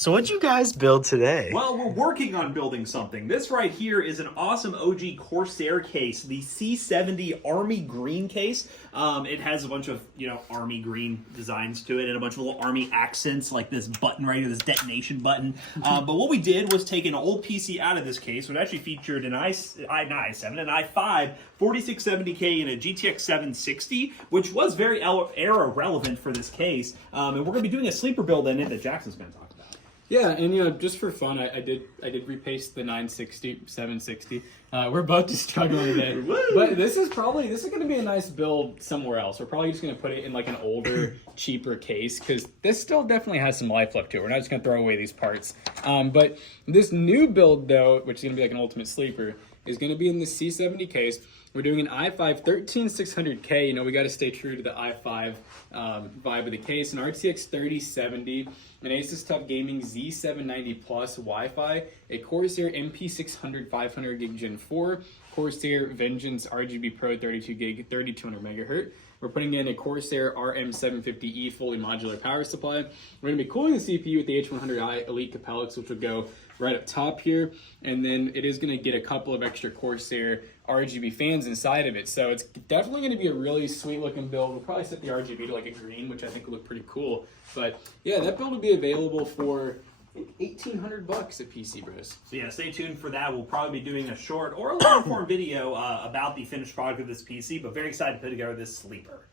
So what'd you guys build today? Well, we're working on building something. This right here is an awesome OG Corsair case, the C70 Army Green case. It has a bunch of, Army green designs to it and a bunch of little Army accents like this button right here, this detonation button. But what we did was take an old PC out of this case, which actually featured an i7, an i5, 4670K, and a GTX 760, which was very era relevant for this case. And we're going to be doing a sleeper build in it that Jackson's going to talk about. Yeah, and just for fun, I did repaste the 960, 760. We're both just struggling with it, but this is going to be a nice build somewhere else. We're probably just going to put it in like an older, cheaper case because this still definitely has some life left to it. We're not just going to throw away these parts. But this new build though, which is going to be like an ultimate sleeper, is going to be in the C70 case. We're doing an i5 13600K. We got to stay true to the i5 vibe of the case. An RTX 3070, an Asus TUF Gaming Z790 Plus Wi-Fi, a Corsair MP600 500 gig Gen 4, Corsair Vengeance RGB Pro 32 gig 3200 megahertz. We're putting in a Corsair RM750E fully modular power supply. We're going to be cooling the CPU with the H100i Elite Capellix, which will go right up top here. And then it is going to get a couple of extra Corsair RGB fans inside of it. So it's definitely going to be a really sweet looking build. We'll probably set the RGB to like a green, which I think will look pretty cool. But yeah, that build will be available for $1,800 at PC Bros. So yeah, stay tuned for that. We'll probably be doing a short or a long form video about the finished product of this PC, but very excited to put together this sleeper.